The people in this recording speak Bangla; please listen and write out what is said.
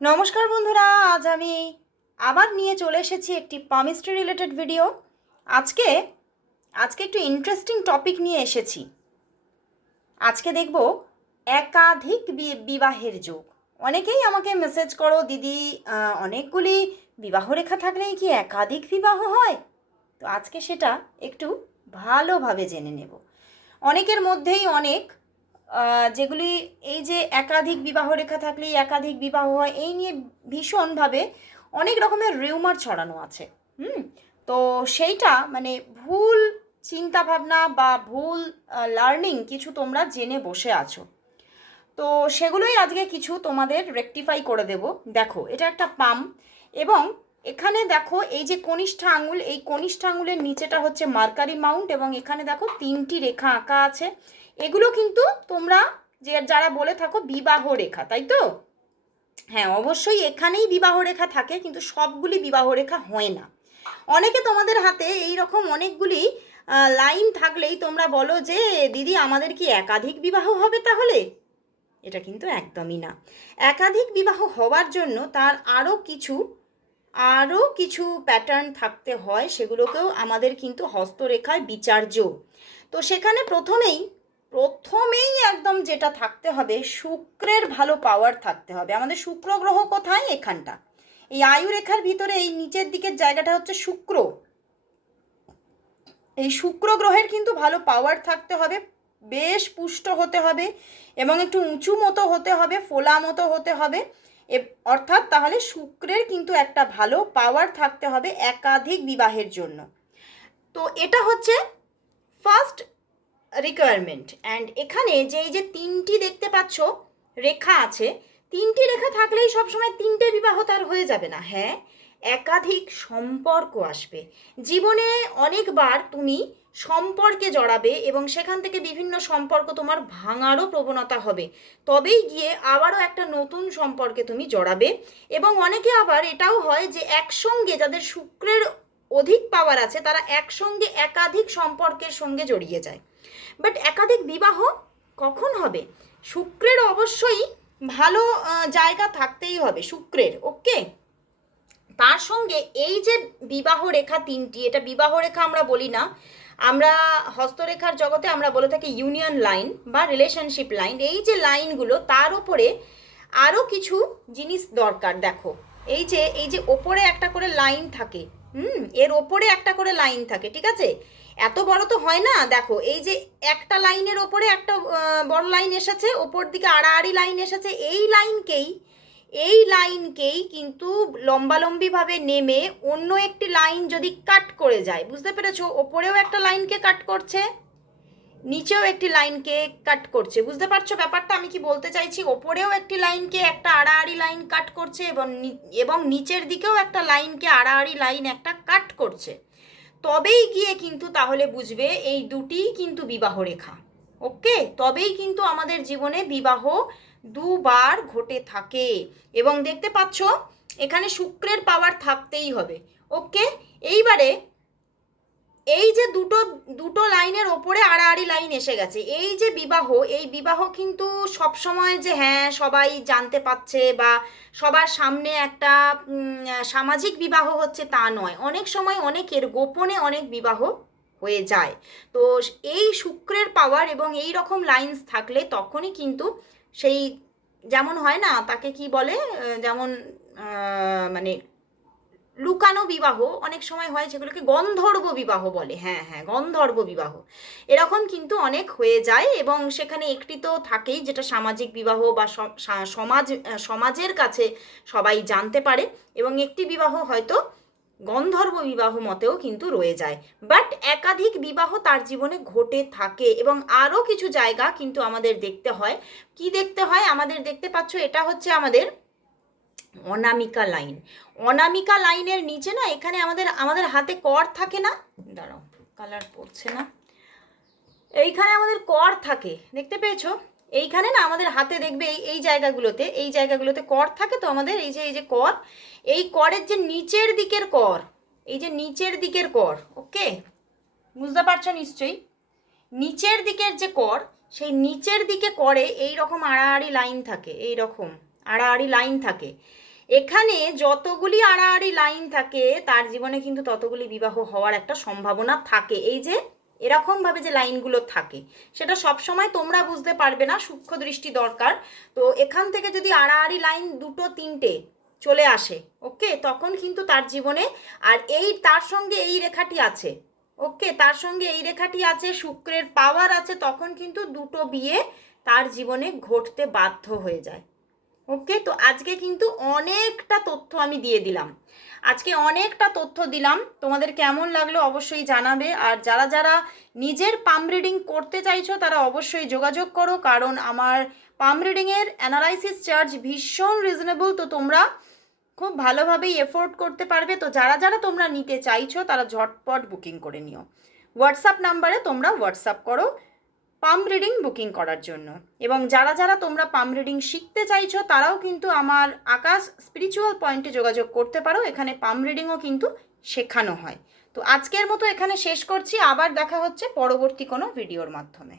নমস্কার বন্ধুরা, আজ আমি আবার নিয়ে চলে এসেছি একটি পামিস্ট্রি রিলেটেড ভিডিও আজকে আজকে একটু ইন্টারেস্টিং টপিক নিয়ে এসেছি। আজকে দেখব একাধিক বিবাহের যোগ। অনেকেই আমাকে মেসেজ করো, দিদি অনেকগুলি বিবাহ রেখা থাকলেই কি একাধিক বিবাহ হয়? তো আজকে সেটা একটু ভালোভাবে জেনে নেব। অনেকের মধ্যেই অনেক যেগুলি এই যে একাধিক বিবাহ রেখা থাকলেই একাধিক বিবাহ হয়, এই নিয়ে ভীষণভাবে অনেক রকমের রিউমার ছড়ানো আছে। হুম? তো সেইটা মানে ভুল চিন্তাভাবনা বা ভুল লার্নিং কিছু তোমরা জেনে বসে আছো। তো সেগুলোই আজকে কিছু তোমাদের রেকটিফাই করে দেব। দেখো, এটা একটা পাম এবং এখানে দেখো এই যে কনিষ্ঠ আঙুল, এই কনিষ্ঠ আঙুলের নিচেটা হচ্ছে মার্কারি মাউন্ট এবং এখানে দেখো তিনটি রেখা আঁকা আছে। এগুলো কিন্তু তোমরা যে যারা বলে থাকো বিবাহ রেখা, তাই তো? হ্যাঁ অবশ্যই এখানেই বিবাহ রেখা থাকে, কিন্তু সবগুলি বিবাহ রেখা হয় না। অনেকে তোমাদের হাতে এই রকম অনেকগুলি লাইন থাকলেই তোমরা বলো যে, দিদি, আমাদের কি একাধিক বিবাহ হবে তাহলে? এটা কিন্তু একদমই না। একাধিক বিবাহ হওয়ার জন্য তার আরও কিছু আরও কিছু প্যাটার্ন থাকতে হয়, সেগুলোকেও আমাদের কিন্তু হস্তরেখায় বিচার্য। তো সেখানে প্রথমেই প্রথমেই একদম যেটা থাকতে হবে, শুক্রের ভালো পাওয়ার থাকতে হবে। আমাদের শুক্র গ্রহ কোথায়? এখানটা। এই আয়ু রেখার ভিতরে এই নিচের দিকের জায়গাটা হচ্ছে শুক্র। এই শুক্র গ্রহের কিন্তু ভালো পাওয়ার থাকতে হবে, বেশ পুষ্ট হতে হবে এবং একটু উঁচু মতো হতে হবে, ফোলা মতো হতে হবে। অর্থাৎ তাহলে শুক্রের কিন্তু একটা ভালো পাওয়ার থাকতে হবে একাধিক বিবাহের জন্য। তো এটা হচ্ছে ফার্স্ট রিকোয়ারমেন্ট অ্যান্ড এখানে যে এই যে তিনটি দেখতে পাচ্ছ, রেখা আছে, তিনটি রেখা থাকলেই সবসময় তিনটে বিবাহ তার হয়ে যাবে না। হ্যাঁ একাধিক সম্পর্ক আসবে। জীবনে অনেকবার তুমি সম্পর্কে জড়াবে এবং সেখান থেকে বিভিন্ন সম্পর্ক তোমার ভাঙারও প্রবণতা হবে। তবেই গিয়ে আবারও একটা নতুন সম্পর্কে তুমি জড়াবে এবং অনেকে আবার এটাও হয় যে একসঙ্গে যাদের শুক্রের অধিক পাওয়ার আছে, তারা একসঙ্গে একাধিক সম্পর্কের সঙ্গে জড়িয়ে যায়। বাট একাধিক বিবাহ কখন হবে? শুক্রের অবশ্যই ভালো জায়গা থাকতেই হবে, শুক্রের ওকে তার সঙ্গে এই যে বিবাহ রেখা তিনটি, এটা বিবাহ রেখা আমরা বলি না, আমরা হস্তরেখার জগতে আমরা বলে থাকি ইউনিয়ন লাইন বা রিলেশনশিপ লাইন এই যে লাইনগুলো তার উপরে আরও কিছু জিনিস দরকার, দেখো। এই যে এই যে ওপরে একটা করে লাইন থাকে, হুম? এর ওপরে একটা করে লাইন থাকে, ঠিক আছে? এত বড় তো হয় না? দেখো, এই যে একটা লাইনের ওপরে একটা বড় লাইন এসেছে, ওপর দিকে আড়াআড়ি লাইন এসেছে, এই লাইনকেই এই লাইনকেই কিন্তু লম্বালম্বিভাবে নেমে অন্য একটি লাইন যদি কাট করে যায়, বুঝতে পেরেছ? ওপরেও একটা লাইনকে কাট করছে, নিচেও একটি লাইনকে কাট করছে, বুঝতে পারছ ব্যাপারটা? আমি কি বলতে চাইছি? ওপরেও একটি লাইনকে একটা আড়াআড়ি লাইন কাট করছে এবং এবং নিচের দিকেও একটা লাইনকে আড়াআড়ি লাইন একটা কাট করছে। তবেই গিয়ে কিন্তু তাহলে বুঝবে এই দুটিই কিন্তু বিবাহ রেখা। ওকে? তবেই কিন্তু আমাদের জীবনে বিবাহ দুবার ঘটে থাকে। এবং দেখতে পাচ্ছ, এখানে শুক্রের পাওয়ার থাকতেই হবে। ওকে? এইবারে এই যে দুটো দুটো লাইনের ওপরে আড়াআড়ি লাইন এসে গেছে, এই যে বিবাহ, এই বিবাহ কিন্তু সব সময় যে হ্যাঁ সবাই জানতে পাচ্ছে বা সবার সামনে একটা সামাজিক বিবাহ হচ্ছে তা নয়। অনেক সময় অনেকের গোপনে অনেক বিবাহ হয়ে যায়। তো এই শুক্রের পাওয়ার এবং এই রকম লাইন্স থাকলে তখনই কিন্তু সেই যেমন হয় না, তাকে কি বলে? যেমন মানে লুকানো বিবাহ অনেক সময় হয় যেগুলোকে গন্ধর্ব বিবাহ বলে। হ্যাঁ হ্যাঁ গন্ধর্ব বিবাহ। এরকম কিন্তু অনেক হয়ে যায় এবং সেখানে একটি তো থাকেই যেটা সামাজিক বিবাহ বা সমাজ সমাজের কাছে সবাই জানতে পারে এবং একটি বিবাহ হয়তো গন্ধর্ব বিবাহ মতেও কিন্তু রয়ে যায়। বাট একাধিক বিবাহ তার জীবনে ঘটে থাকে এবং আরও কিছু জায়গা কিন্তু আমাদের দেখতে হয়। কি দেখতে হয়? আমাদের দেখতে পাচ্ছ এটা হচ্ছে আমাদের অনামিকা লাইন। অনামিকা লাইনের নিচে না এখানে আমাদের আমাদের হাতে কর থাকে না। দাঁড়াও কালার পড়ছে না। এইখানে আমাদের কর থাকে, দেখতে পেয়েছ? এইখানে না আমাদের হাতে দেখবে এই এই জায়গাগুলোতে এই জায়গাগুলোতে কর থাকে তো আমাদের, এই যে এই যে কর, এই করের যে নিচের দিকের কর, এই যে নিচের দিকের কর, ওকে? বুঝতে পারছ নিশ্চয়ই? নিচের দিকের যে কর, সেই নিচের দিকে করে এই রকম আড়াআড়ি লাইন থাকে এই রকম আড়াআড়ি লাইন থাকে। এখানে যতগুলি আড়াআড়ি লাইন থাকে, তার জীবনে কিন্তু ততগুলি বিবাহ হওয়ার একটা সম্ভাবনা থাকে। এই যে, এরকমভাবে যে লাইনগুলো থাকে, সেটা সবসময় তোমরা বুঝতে পারবে না, সূক্ষ্ম দৃষ্টি দরকার। তো এখান থেকে যদি আড়াআড়ি লাইন দুটো তিনটে চলে আসে, ওকে, তখন কিন্তু তার জীবনে, আর এই, তার সঙ্গে এই রেখাটি আছে, ওকে, তার সঙ্গে এই রেখাটি আছে, শুক্রের পাওয়ার আছে, তখন কিন্তু দুটো বিয়ে তার জীবনে ঘটতে বাধ্য হয়ে যায়। ওকে? তো আজকে কিন্তু অনেকটা তথ্য আমি দিয়ে দিলাম। আজকে অনেকটা তথ্য দিলাম। তোমাদের কেমন লাগল অবশ্যই জানাবে। আর যারা যারা নিজের পাম রিডিং করতে চাইছো, তারা অবশ্যই যোগাযোগ করো। কারণ আমার পাম রিডিংয়ের অ্যানালাইসিস চার্জ ভীষণ রিজনেবল। তো তোমরা খুব ভালোভাবেই এফোর্ড করতে পারবে। তো যারা যারা তোমরা নিতে চাইছো, তারা ঝটপট বুকিং করে নিও। হোয়াটসঅ্যাপ নাম্বারে তোমরা হোয়াটসঅ্যাপ করো। পাম রিডিং বুকিং করার জন্য। এবং যারা যারা তোমরা পাম্প রিডিং শিখতে চাইছো, তারাও কিন্তু আমার আকাশ স্পিরিচুয়াল পয়েন্টে যোগাযোগ করতে পারো। এখানে পাম্প রিডিংও কিন্তু শেখানো হয়। তো আজকের মতো এখানে শেষ করছি। আবার দেখা হচ্ছে পরবর্তী কোনো ভিডিওর মাধ্যমে।